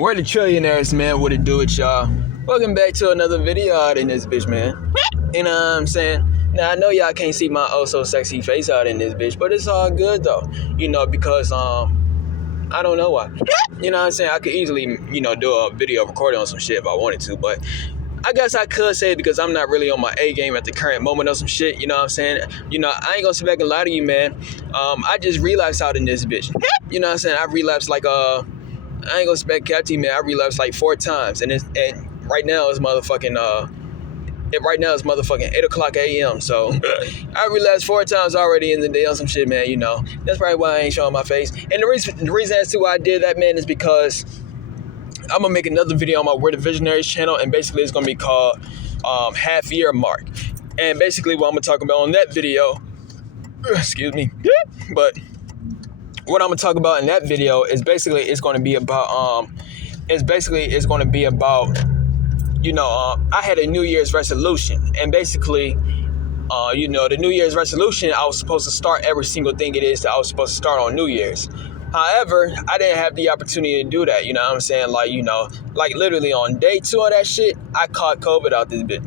We're the Trillionaires, man. What it do with y'all? Welcome back to another video out in this bitch, man. You know what I'm saying? Now, I know y'all can't see my oh so sexy face out in this bitch, but it's all good, though. You know, because, I don't know why. You know what I'm saying? I could easily, do a video recording on some shit if I wanted to, but I guess I could say it because I'm not really on my A game at the current moment or some shit, you know what I'm saying? You know, I ain't gonna sit back and lie to you, man. I just relapsed out in this bitch. You know what I'm saying? I relapsed like, I ain't gonna spec cap to you, man. I relapsed like 4 times, and right now it's motherfucking 8 o'clock a.m. So I relapsed 4 times already in the day on some shit, man. You know, that's probably why I ain't showing my face. And the reason as to why I did that, man, is because I'm gonna make another video on my We're the Visionaries channel, and basically it's gonna be called Half Year Mark. And basically what I'm gonna talk about on that video, excuse me, but what I'm gonna talk about in that video is basically it's gonna be about I had a New Year's resolution, and basically the New Year's resolution, I was supposed to start every single thing it is that I was supposed to start on New Year's. However, I didn't have the opportunity to do that, you know what I'm saying? Like literally on day 2 of that shit, I caught COVID out this bitch.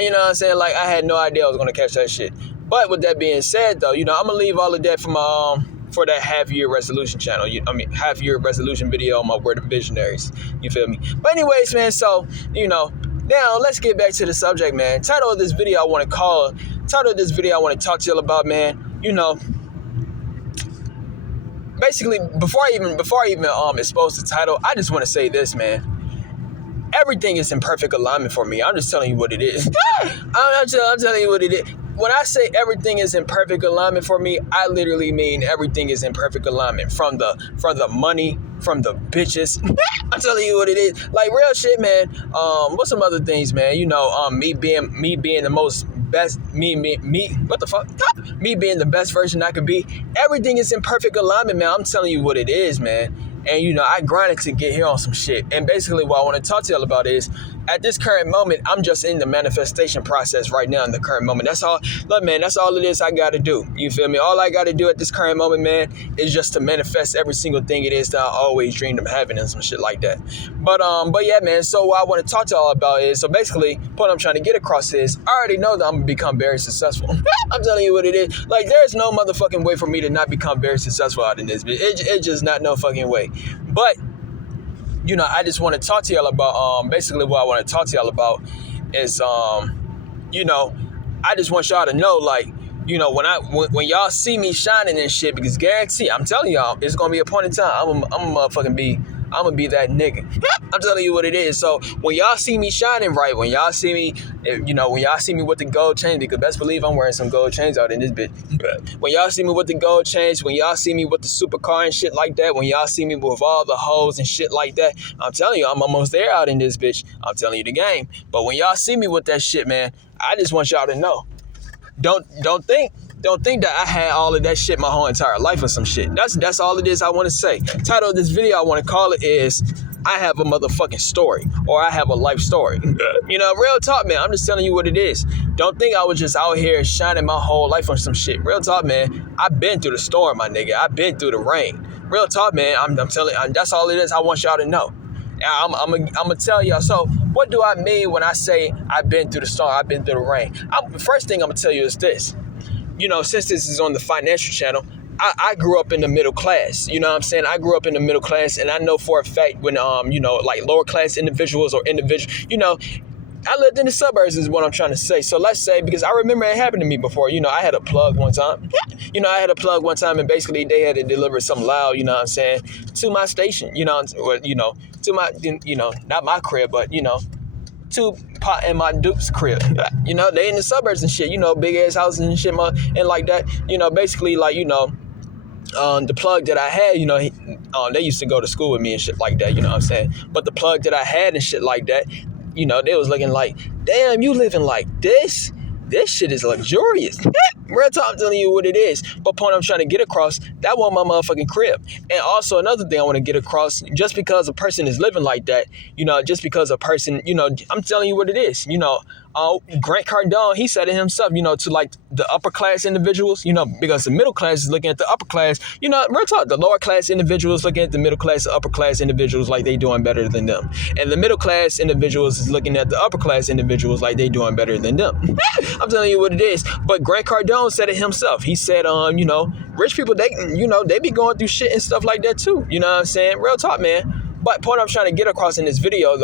You know what I'm saying? Like, I had no idea I was gonna catch that shit. But with that being said, though, I'm gonna leave all of that for that half-year resolution channel. Half-year resolution video on my We're the Visionaries. You feel me? But anyways, man, so, now let's get back to the subject, man. Title of this video I want to talk to y'all about, man, basically, before I even expose the title, I just want to say this, man. Everything is in perfect alignment for me. I'm just telling you what it is. I'm telling you what it is. When I say everything is in perfect alignment for me, I literally mean everything is in perfect alignment. From the money, from the bitches. I'm telling you what it is. Like, real shit, man. What's some other things, man? Me being the most best, what the fuck? Me being the best version I could be. Everything is in perfect alignment, man. I'm telling you what it is, man. And, I grinded to get here on some shit. And basically what I want to talk to y'all about is, at this current moment, I'm just in the manifestation process right now in the current moment. That's all. Look, man, that's all it is I got to do. You feel me? All I got to do at this current moment, man, is just to manifest every single thing it is that I always dreamed of having and some shit like that. But yeah, man, so what I want to talk to y'all about is, so basically, what I'm trying to get across is, I already know that I'm going to become very successful. I'm telling you what it is. Like, there's no motherfucking way for me to not become very successful out in this bitch. It's just not no fucking way. But I just want to talk to y'all about, basically what I want to talk to y'all about is, I just want y'all to know, like, when y'all see me shining and shit, because guarantee, I'm telling y'all, it's going to be a point in time, I'm gonna be that nigga. I'm telling you what it is. So when y'all see me shining right, when y'all see me, when y'all see me with the gold chain, because best believe I'm wearing some gold chains out in this bitch. When y'all see me with the gold chains, when y'all see me with the supercar and shit like that, when y'all see me with all the hoes and shit like that, I'm telling you, I'm almost there out in this bitch. I'm telling you the game. But when y'all see me with that shit, man, I just want y'all to know. Don't think that I had all of that shit my whole entire life or some shit. That's all it is I want to say. Title of this video I want to call it is, I have a motherfucking story, or I have a life story. Real talk, man. I'm just telling you what it is. Don't think I was just out here shining my whole life on some shit. Real talk, man. I've been through the storm, my nigga. I've been through the rain. Real talk, man. I'm telling you, that's all it is I want y'all to know. I'm gonna tell y'all. So what do I mean when I say I've been through the storm, I've been through the rain? The first thing I'm gonna tell you is this. Since this is on the financial channel, I grew up in the middle class. You know what I'm saying? I grew up in the middle class, and I know for a fact when like lower class individuals or I lived in the suburbs is what I'm trying to say. So let's say, because I remember it happened to me before, I had a plug one time. And basically they had to deliver some loud, you know what I'm saying, to my station, to my, not my crib, but, to Pot and my Duke's crib. They in the suburbs and shit, big ass houses and shit, and like that, basically like, the plug that I had, they used to go to school with me and shit like that, you know what I'm saying? But the plug that I had and shit like that, they was looking like, damn, you living like this? This shit is luxurious. Real talk, I'm telling you what it is. But point I'm trying to get across, that wasn't my motherfucking crib. And also another thing I want to get across, just because a person is living like that, just because a person, I'm telling you what it is. Grant Cardone, he said it himself, to like the upper class individuals, because the middle class is looking at the upper class. Real talk, the lower class individuals looking at the middle class, upper class individuals like they doing better than them. And the middle class individuals is looking at the upper class individuals like they doing better than them. I'm telling you what it is. But Grant Cardone said it himself. He said, rich people, they be going through shit and stuff like that too. You know what I'm saying? Real talk, man. But point I'm trying to get across in this video,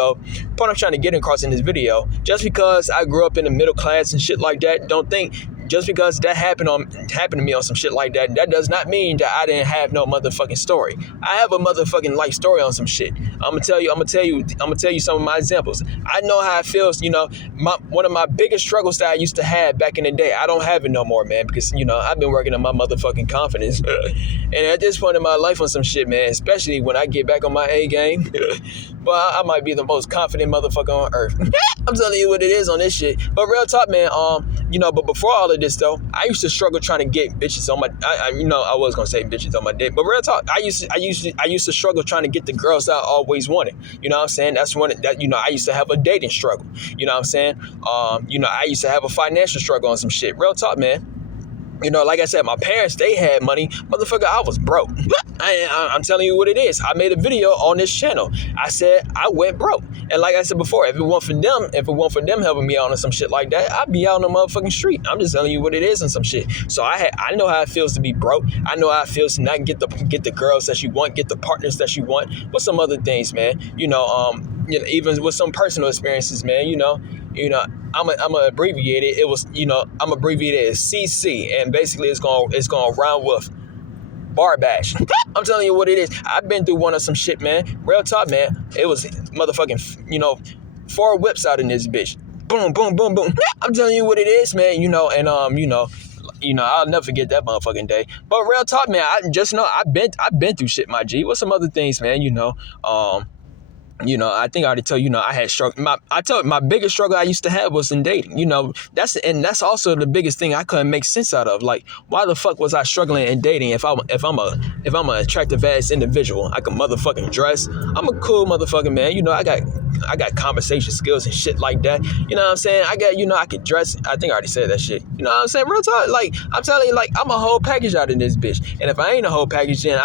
just because I grew up in the middle class and shit like that, don't think just because that happened to me on some shit like that, that does not mean that I didn't have no motherfucking story. I have a motherfucking life story on some shit. I'm gonna tell you some of my examples. I know how it feels, one of my biggest struggles that I used to have back in the day, I don't have it no more, man, because, I've been working on my motherfucking confidence. And at this point in my life on some shit, man, especially when I get back on my A game, but I might be the most confident motherfucker on earth. I'm telling you what it is on this shit. But real talk, man, but before all of this though, I used to struggle trying to get bitches on my, I was gonna say bitches on my dick, but real talk, I used to struggle trying to get the girls that I always wanted. You know what I'm saying? That's when I used to have a dating struggle. You know what I'm saying? I used to have a financial struggle on some shit. Real talk, man. Like I said, my parents, they had money. Motherfucker, I was broke. I'm telling you what it is. I made a video on this channel. I said I went broke. And like I said before, if it weren't for them helping me out on some shit like that, I'd be out on the motherfucking street. I'm just telling you what it is on some shit. So I know how it feels to be broke. I know how it feels to not get the girls that you want, get the partners that you want. What's some other things, man? Even with some personal experiences, man, I'm gonna abbreviate it. It was, I'm abbreviated as CC, and basically it's gonna round with bar bash. I'm telling you what it is. I've been through one of some shit, man. Real talk, man. It was motherfucking, 4 whips out in this bitch. Boom, boom, boom, boom. I'm telling you what it is, man. I'll never forget that motherfucking day. But real talk, man. I've been through shit, my G. What's some other things, man? I think I already told you, I had struggle. My biggest struggle I used to have was in dating. That's also the biggest thing I couldn't make sense out of. Like, why the fuck was I struggling in dating if I'm a attractive ass individual? I can motherfucking dress. I'm a cool motherfucking man. I got conversation skills and shit like that. You know what I'm saying? I could dress. I think I already said that shit. You know what I'm saying? Real talk. Like, I'm telling you, like, I'm a whole package out in this bitch. And if I ain't a whole package, then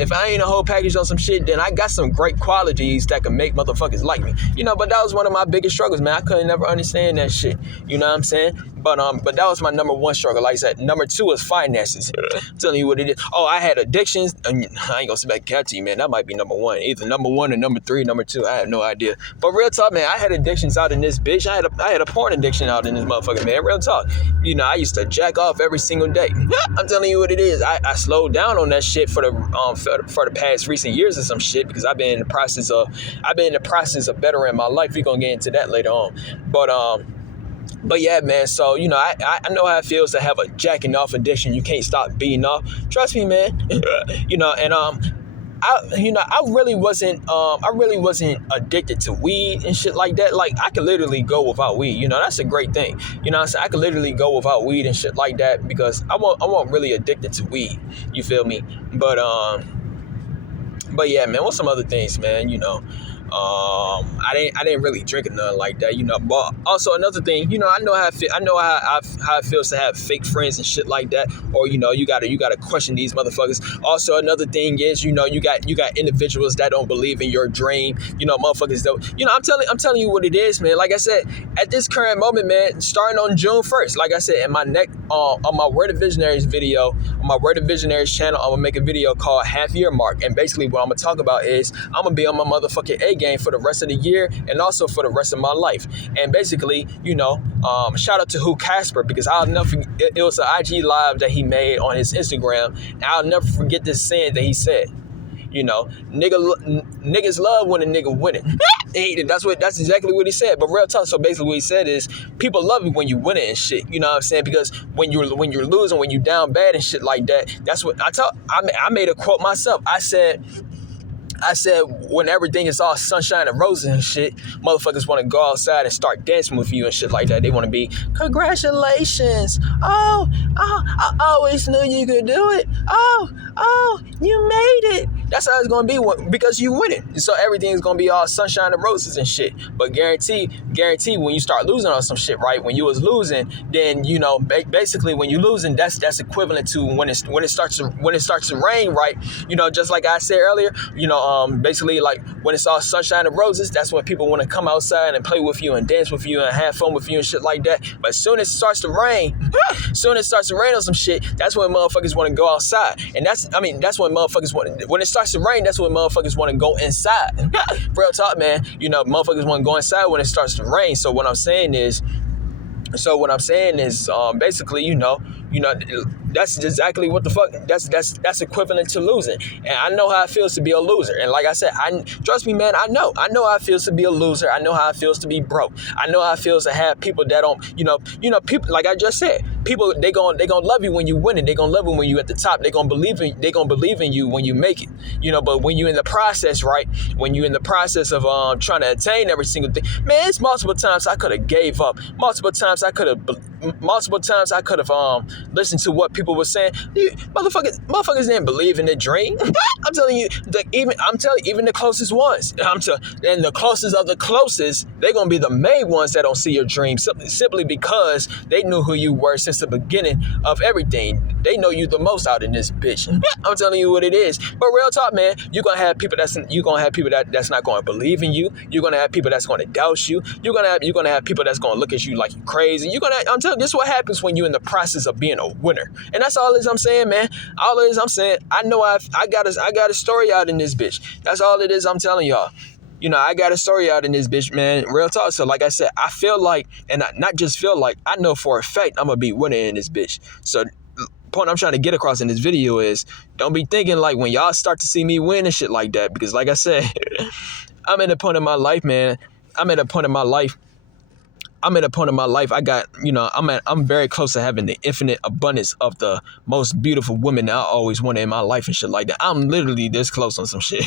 if I ain't a whole package on some shit, then I got some great qualities that can make motherfuckers like me. But that was one of my biggest struggles, man. I couldn't never understand that shit. You know what I'm saying? But that was my number one struggle. Like I said, number 2 was finances. I'm telling you what it is. Oh, I had addictions. I ain't gonna sit back and catch you, man. That might be number 1. Either number 1 or number 3, number 2. I have no idea. But real talk, man, I had addictions out in this bitch. I had a porn addiction out in this motherfucker, man. Real talk. I used to jack off every single day. I'm telling you what it is. I slowed down on that shit for the past recent years or some shit, because I've been in the process of bettering my life. We're gonna get into that later on. But yeah, man, so, I know how it feels to have a jacking off addiction. You can't stop beating off. Trust me, man. I really wasn't addicted to weed and shit like that. Like, I could literally go without weed. That's a great thing. I could literally go without weed and shit like that, because I wasn't really addicted to weed. You feel me? But yeah, man, what's some other things, man? I didn't really drink or nothing like that, But also another thing, I know how it feels to have fake friends and shit like that. Or you gotta question these motherfuckers. Also another thing is, you got individuals that don't believe in your dream. Motherfuckers don't. I'm telling you what it is, man. Like I said, at this current moment, man, starting on June 1st, like I said, in my on my Word of Visionaries video, on my Word of Visionaries channel, I'm gonna make a video called Half Year Mark, and basically what I'm gonna talk about is I'm gonna be on my motherfucking A game for the rest of the year and also for the rest of my life. And basically, shout out to Who Casper, because I'll never forget, it was an IG live that he made on his Instagram, and I'll never forget this saying that he said. Niggas love when a nigga winning. That's exactly what he said. But real talk, so basically what he said is, people love you when you winning and shit. You know what I'm saying? Because when you're losing, when you down bad and shit like that, that's what I made a quote myself. I said, when everything is all sunshine and roses and shit, motherfuckers want to go outside and start dancing with you and shit like that. They want to be, congratulations. Oh, I always knew you could do it. Oh, you made it. That's how it's gonna be because you winning. So everything's gonna be all sunshine and roses and shit. But guarantee, when you start losing on some shit, right? When you was losing, then basically when you losing, that's equivalent to when it starts to rain, right? Just like I said earlier, basically like when it's all sunshine and roses, that's when people want to come outside and play with you and dance with you and have fun with you and shit like that. But as soon as it starts to rain, on some shit, that's when motherfuckers want to go outside. And that's when motherfuckers when it starts to rain, that's when motherfuckers want to go inside. Real talk, man. Motherfuckers want to go inside when it starts to rain. So what I'm saying is, basically, that's exactly what the fuck. That's equivalent to losing. And I know how it feels to be a loser. And like I said, trust me, man. I know how it feels to be a loser. I know how it feels to be broke. I know how it feels to have people that don't, people. Like I just said, people they gonna love you when you win it. They gonna love you when you at the top. They gonna believe in you when you make it. But when you in the process, right? When you in the process of trying to attain every single thing, man, it's multiple times I could have gave up. Multiple times I could have listened to what people were saying. Motherfuckers didn't believe in the dream. I'm telling you, even the closest ones. And the closest of the closest, they're gonna be the main ones that don't see your dream simply because they knew who you were since the beginning of everything. They know you the most out in this bitch. I'm telling you what it is. But real talk, man, you're gonna have people that's not gonna believe in you. You're gonna have people that's gonna doubt you. You're gonna have people that's gonna look at you like you're crazy. I'm telling you, this is what happens when you're in the process of being a winner. And that's all it is I'm saying, man. All it is I'm saying, I know I got a story out in this bitch. That's all it is I'm telling y'all. I got a story out in this bitch, man. Real talk. So like I said, I feel like, and not just feel like, I know for a fact I'm gonna be winning in this bitch. So point I'm trying to get across in this video is, don't be thinking like when y'all start to see me win and shit like that, because like I said, I'm at a point in my life, man. I'm at a point in my life. I got, I'm very close to having the infinite abundance of the most beautiful women I always wanted in my life and shit like that. I'm literally this close on some shit.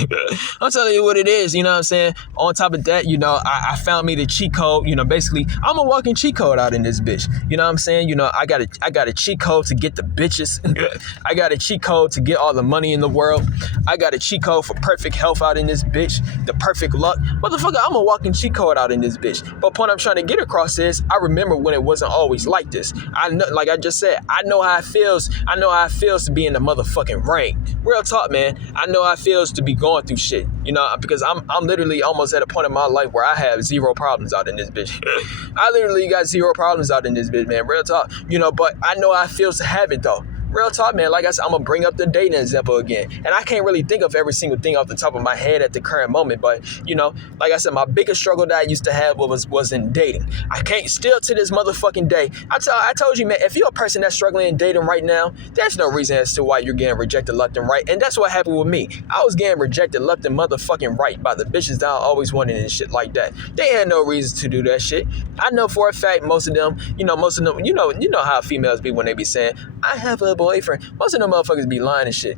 I'm telling you what it is, you know what I'm saying? On top of that, I found me the cheat code, basically, I'm a walking cheat code out in this bitch. You know what I'm saying? I got a cheat code to get the bitches. I got a cheat code to get all the money in the world. I got a cheat code for perfect health out in this bitch. The perfect luck. Motherfucker, I'm a walking cheat code out in this bitch. But point I'm trying to get across is, I remember when it wasn't always like this. I know, like I just said, I know how it feels. I know how it feels to be in the motherfucking rain. Real talk, man. I know how it feels to be going through shit. Because I'm literally almost at a point in my life where I have zero problems out in this bitch. I literally got zero problems out in this bitch, man. Real talk. But I know how it feels to have it though. Real talk, man. Like I said, I'm going to bring up the dating example again. And I can't really think of every single thing off the top of my head at the current moment. But, like I said, my biggest struggle that I used to have was in dating. I can't, still to this motherfucking day. I told you, man, if you're a person that's struggling in dating right now, there's no reason as to why you're getting rejected left and right. And that's what happened with me. I was getting rejected left and motherfucking right by the bitches that I always wanted and shit like that. They had no reason to do that shit. I know for a fact most of them, you know how females be when they be saying, I have a boyfriend. Most of them motherfuckers be lying and shit.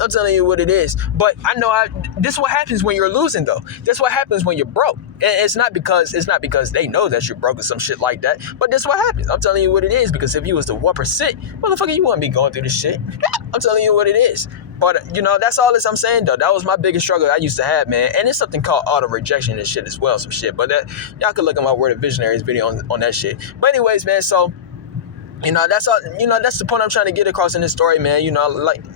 I'm telling you what it is. But I know this is what happens when you're losing though. This is what happens when you're broke. And it's not because they know that you're broke or some shit like that. But this is what happens. I'm telling you what it is, because if you was the 1%, motherfucker, you wouldn't be going through this shit. I'm telling you what it is. But, that's all this I'm saying, though. That was my biggest struggle I used to have, man. And it's something called auto-rejection and shit as well, some shit. But y'all can look at my Word of Visionaries video on that shit. But anyways, man, so... that's all. That's the point I'm trying to get across in this story, man.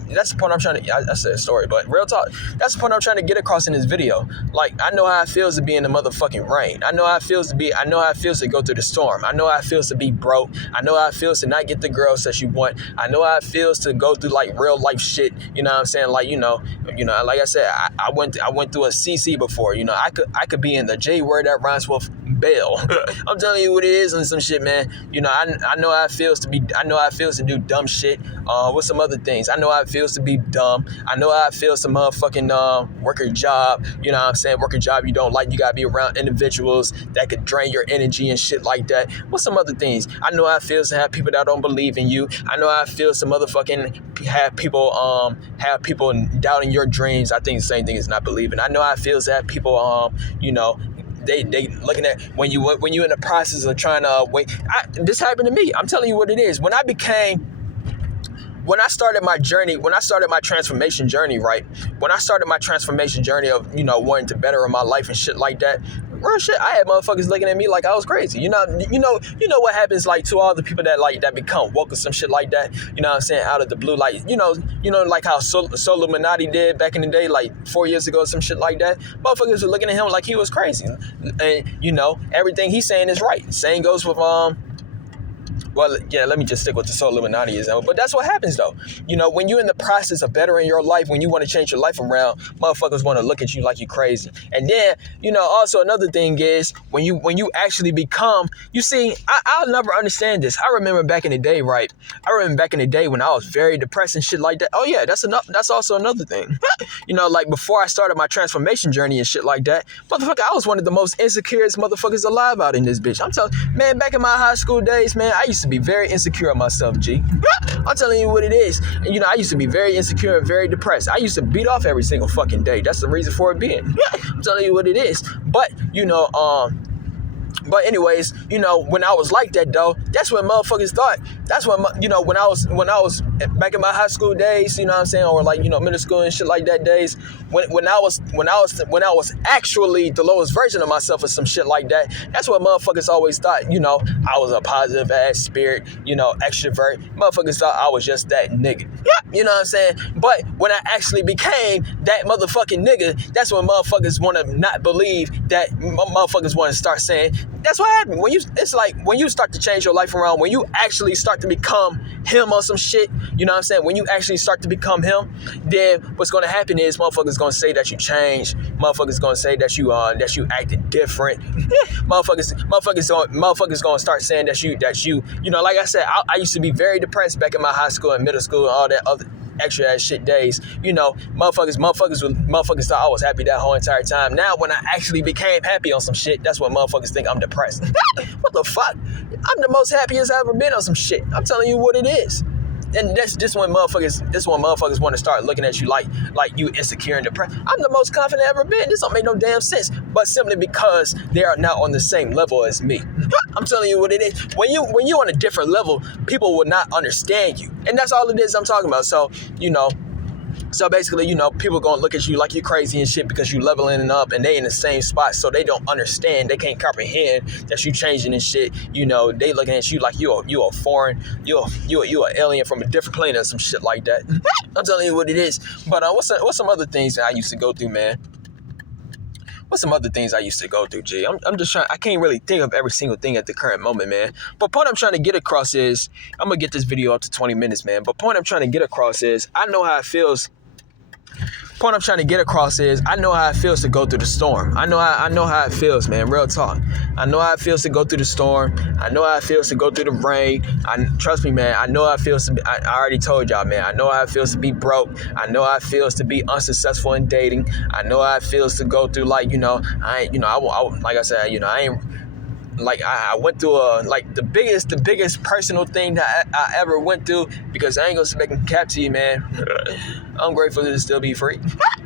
That's the point I'm trying to. I said story, but real talk. That's the point I'm trying to get across in this video. Like, I know how it feels to be in the motherfucking rain. I know how it feels to go through the storm. I know how it feels to be broke. I know how it feels to not get the girls that you want. I know how it feels to go through like real life shit. You know what I'm saying? Like, like I said, I went through a CC before. I could be in the J word that rhymes with bail. I'm telling you what it is and some shit, man. I know how it feels to do dumb shit. With some other things. I know how it feels to be dumb. I know how it feels to motherfucking work a job. You know what I'm saying? Work a job you don't like. You gotta be around individuals that could drain your energy and shit like that. What's some other things? I know how it feels to have people that don't believe in you. I know how it feels to motherfucking have people doubting your dreams. I think the same thing is not believing. I know how it feels to have people they looking at when you in the process of trying to wait. This happened to me. I'm telling you what it is. When I became when I started my journey, when I started my transformation journey, right? When I started my transformation journey of, wanting to better in my life and shit like that, real shit, I had motherfuckers looking at me like I was crazy. You know what happens like to all the people that become woke or some shit like that. You know what I'm saying? Out of the blue, like like how Illuminati did back in the day, like 4 years ago, some shit like that. Motherfuckers were looking at him like he was crazy, and everything he's saying is right. Same goes with Well, yeah, let me just stick with the Soul Illuminati example. But that's what happens, though. When you're in the process of bettering your life, when you want to change your life around, motherfuckers want to look at you like you're crazy. And then, also another thing is when you actually become, you see, I'll never understand this. I remember back in the day, right? I remember back in the day when I was very depressed and shit like that. Oh, yeah, that's also another thing. Like before I started my transformation journey and shit like that, motherfucker, I was one of the most insecurest motherfuckers alive out in this bitch. I'm telling, man, back in my high school days, man, I used to be very insecure of myself, G. I'm telling you what it is. I used to be very insecure and very depressed. I used to beat off every single fucking day. That's the reason for it being. I'm telling you what it is. But anyways, when I was like that though, that's what motherfuckers thought. That's when when I was back in my high school days, or like middle school and shit like that days, when I was actually the lowest version of myself or some shit like that. That's what motherfuckers always thought. I was a positive ass spirit, extrovert. Motherfuckers thought I was just that nigga. You know what I'm saying? But when I actually became that motherfucking nigga, that's when motherfuckers want to not believe that. Motherfuckers want to start saying. That's what happened. It's like when you start to change your life around, when you actually start to become him on some shit, you know what I'm saying? When you actually start to become him, then what's going to happen is motherfuckers going to say that you changed. Motherfuckers going to say that you acted different. motherfuckers going to start saying that you like I said, I used to be very depressed back in my high school and middle school and all that other extra ass shit days. Motherfuckers thought I was happy that whole entire time. Now when I actually became happy on some shit, that's when motherfuckers think I'm depressed. What the fuck? I'm the most happiest I've ever been on some shit. I'm telling you what it is. And that's just when motherfuckers want to start looking at you like you insecure and depressed. I'm the most confident I've ever been. This don't make no damn sense. But simply because they are not on the same level as me. I'm telling you what it is. When you on a different level, people will not understand you. And that's all it is I'm talking about. So, So basically, people gonna look at you like you're crazy and shit because you leveling up and they in the same spot, so they don't understand, they can't comprehend that you changing and shit. They looking at you like you a foreign, you an alien from a different planet or some shit like that. I'm telling you what it is. But what's some other things that I used to go through, man? What's some other things I used to go through, G? I'm just trying. I can't really think of every single thing at the current moment, man. But point I'm trying to get across is, I'm gonna get this video up to 20 minutes, man. But point I'm trying to get across is, I know how it feels. Point I'm trying to get across is, I know how it feels to go through the storm. I know how it feels, man. Real talk. I know how it feels to go through the storm. I know how it feels to go through the rain. Trust me, man. I know how it feels to be, I already told y'all, man. I know how it feels to be broke. I know how it feels to be unsuccessful in dating. I know how it feels to go through, like, like I said, I ain't. Like I went through the biggest personal thing that I ever went through, because I ain't gonna sit back and cap to you, man. I'm grateful to still be free.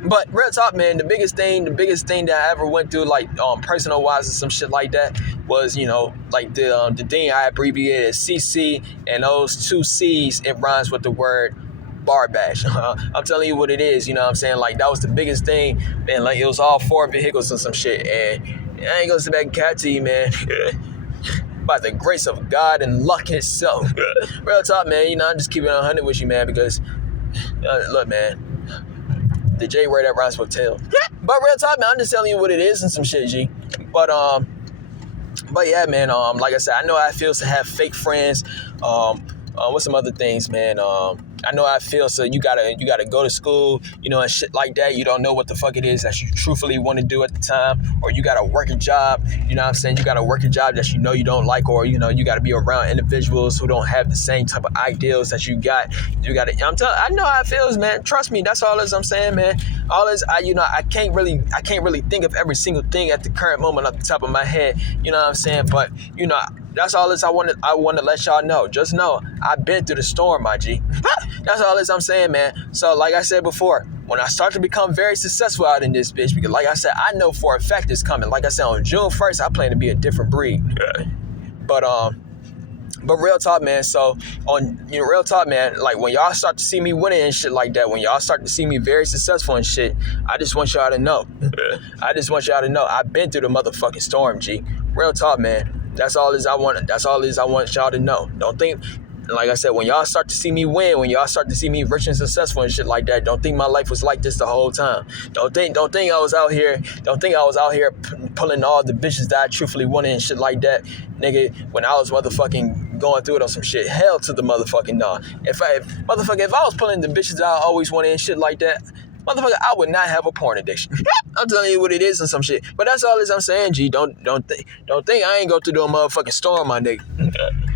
But real talk, man, the biggest thing that I ever went through, like personal wise and some shit like that, was like the thing I abbreviated as CC, and those two C's, it rhymes with the word bar bash. I'm telling you what it is, you know what I'm saying? Like, that was the biggest thing, and like it was all 4 vehicles and some shit, and I ain't gonna sit back and cat to you, man. By the grace of God and luck itself. Real talk, man, I'm just keeping it 100 with you, man, because look, man, the J word that rhymes with tail. But real talk, man, I'm just telling you what it is and some shit, G. But yeah, man, like I said, I know how it feels to have fake friends. What's some other things, man? I know how it feels. So you gotta go to school, and shit like that. You don't know what the fuck it is that you truthfully want to do at the time, or you gotta work a job. You know what I'm saying? You gotta work a job that you don't like, or you gotta be around individuals who don't have the same type of ideals that you got. I know how it feels, man. Trust me. That's all I'm saying, man. All this, I can't really think of every single thing at the current moment off the top of my head. You know what I'm saying? But that's all this I want to let y'all know. Just know I've been through the storm, my G. That's all this I'm saying, man. So like I said before, when I start to become very successful out in this bitch, because like I said, I know for a fact it's coming. Like I said, on June 1st, I plan to be a different breed. But But real talk, man. So real talk, man. Like when y'all start to see me winning and shit like that, when y'all start to see me very successful and shit, I just want y'all to know. I just want y'all to know. I've been through the motherfucking storm, G. Real talk, man. That's all I want y'all to know. Don't think. Like I said, when y'all start to see me win, when y'all start to see me rich and successful and shit like that, don't think my life was like this the whole time. Don't think I was out here pulling all the bitches that I truthfully wanted and shit like that, nigga. When I was motherfucking going through it on some shit, hell to the motherfucking no. If I was pulling the bitches that I always wanted and shit like that, motherfucker, I would not have a porn addiction. I'm telling you what it is and some shit. But that's all I'm saying, G. Don't think I ain't go through no motherfucking storm, my nigga.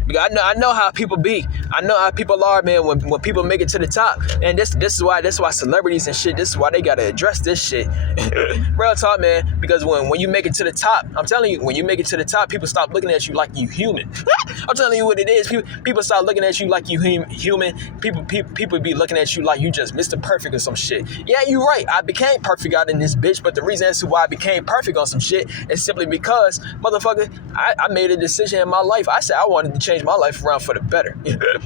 Because I know how people be. I know how people are, man, when people make it to the top. And this is why celebrities and shit, this is why they gotta address this shit. Real talk, man. Because when you make it to the top, I'm telling you, when you make it to the top, people stop looking at you like you human. I'm telling you what it is. People start looking at you like you human. People be looking at you like you just Mr. Perfect or some shit. Yeah, you right. I became perfect out in this bitch, but the reason as to why I became perfect on some shit is simply because, motherfucker, I made a decision in my life. I said I wanted to change my life around for the better.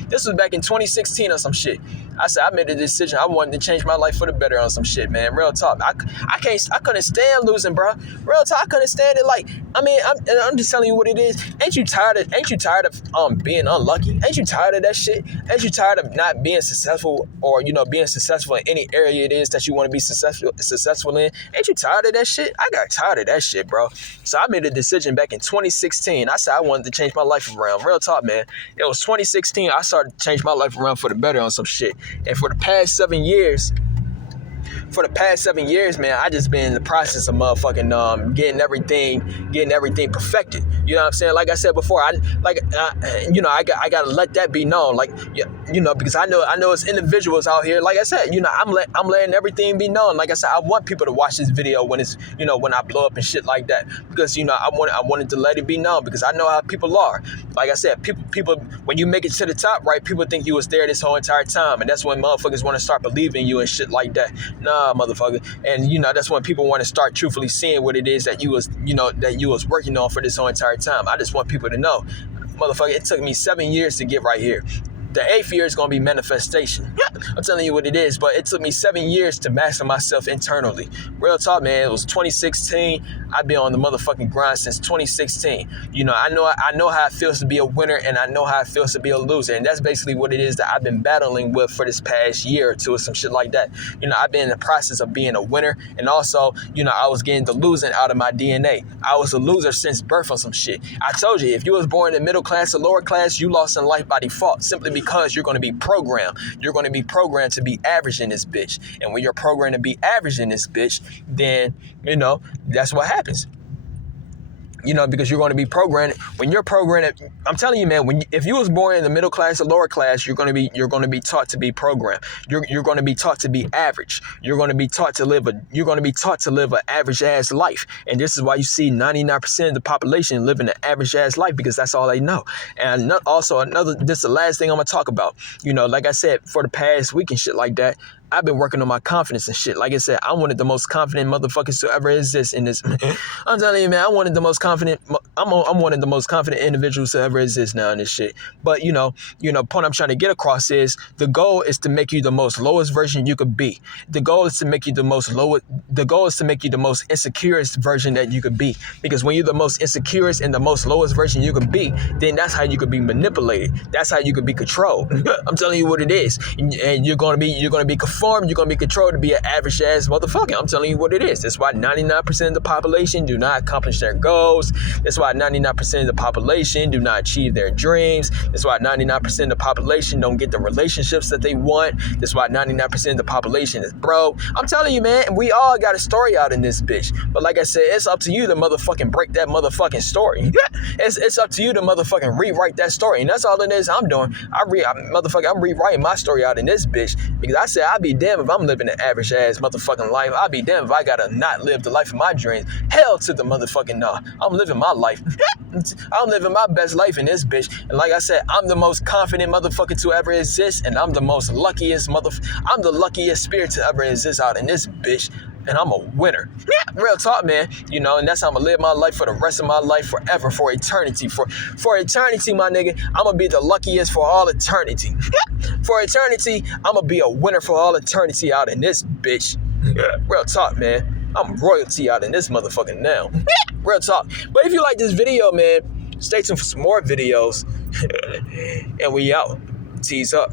This was back in 2016 or some shit. I said I made a decision. I wanted to change my life for the better on some shit, man. Real talk. I couldn't stand losing, bro. Real talk. I couldn't stand it. Like, I mean, I'm just telling you what it is. Ain't you tired of being unlucky? Ain't you tired of that shit? Ain't you tired of not being successful or being successful in any area it is that you want to be successful in? Ain't you tired of that shit? I got tired of that shit, bro. So I made a decision back in 2016. I said I wanted to change my life around. Real talk, man. It was 2016. I started to change my life around for the better on some shit. And for the past 7 years, man, I just been in the process of motherfucking getting everything perfected. You know what I'm saying? Like I said before, I gotta let that be known. Like, because I know it's individuals out here. Like I said, I'm letting everything be known. Like I said, I want people to watch this video when it's, when I blow up and shit like that. Because, I wanted to let it be known because I know how people are. Like I said, people, when you make it to the top, right, people think you was there this whole entire time. And that's when motherfuckers want to start believing you and shit like that. Nah, motherfucker. And, that's when people want to start truthfully seeing what it is that you was working on for this whole entire time. I just want people to know, motherfucker, it took me 7 years to get right here. The 8th year is going to be manifestation. I'm telling you what it is, but it took me 7 years to master myself internally. Real talk, man. It was 2016. I've been on the motherfucking grind since 2016. I know how it feels to be a winner, and I know how it feels to be a loser. And that's basically what it is that I've been battling with for this past year or two or some shit like that. I've been in the process of being a winner, and also, I was getting the losing out of my DNA. I was a loser since birth or some shit. I told you, if you was born in middle class or lower class, you lost in life by default, simply because you're going to be programmed. You're going to be programmed to be average in this bitch. And when you're programmed to be average in this bitch, then, that's what happens. Because you're going to be programmed. When you're programmed, I'm telling you, man, if you was born in the middle class or lower class, you're going to be taught to be programmed. You're going to be taught to be average. You're going to be taught to live an average ass life. And this is why you see 99% of the population living an average ass life, because that's all they know. And also this is the last thing I'm going to talk about. Like I said, for the past week and shit like that, I've been working on my confidence and shit. Like I said, I'm one of the most confident motherfuckers to ever exist in this. I'm telling you, man, I'm one of the most confident individuals to ever exist now in this shit. But, point I'm trying to get across is the goal is to make you the most lowest version you could be. The goal is to make you the most insecurest version that you could be. Because when you're the most insecurest and the most lowest version you could be, then that's how you could be manipulated. That's how you could be controlled. I'm telling you what it is. And you're going to be conformed. You're going to be controlled to be an average ass motherfucker. I'm telling you what it is. That's why 99% of the population do not accomplish their goals. That's why 99% of the population do not achieve their dreams. That's why 99% of the population don't get the relationships that they want. That's why 99% of the population is broke. I'm telling you, man, we all got a story out in this bitch. But like I said, it's up to you to motherfucking break that motherfucking story. It's up to you to motherfucking rewrite that story. And that's all it is I'm doing. I'm rewriting my story out in this bitch. Because I said I'd be damned if I'm living an average ass motherfucking life. I'd be damned if I gotta not live the life of my dreams. Hell to the motherfucking no. I'm living my life. I'm living my best life in this bitch. And like I said, I'm the most confident motherfucker to ever exist. And I'm the luckiest spirit to ever exist out in this bitch. and I'm a winner. Yeah, real talk, man. You know, and that's how I'm gonna live my life for the rest of my life, forever, for eternity. For eternity, my nigga, I'm gonna be the luckiest for all eternity. For eternity, I'm gonna be a winner for all eternity out in this bitch. Real talk, man. I'm royalty out in this motherfucking now. Real talk. But if you like this video, man, stay tuned for some more videos. And we out. Tease up.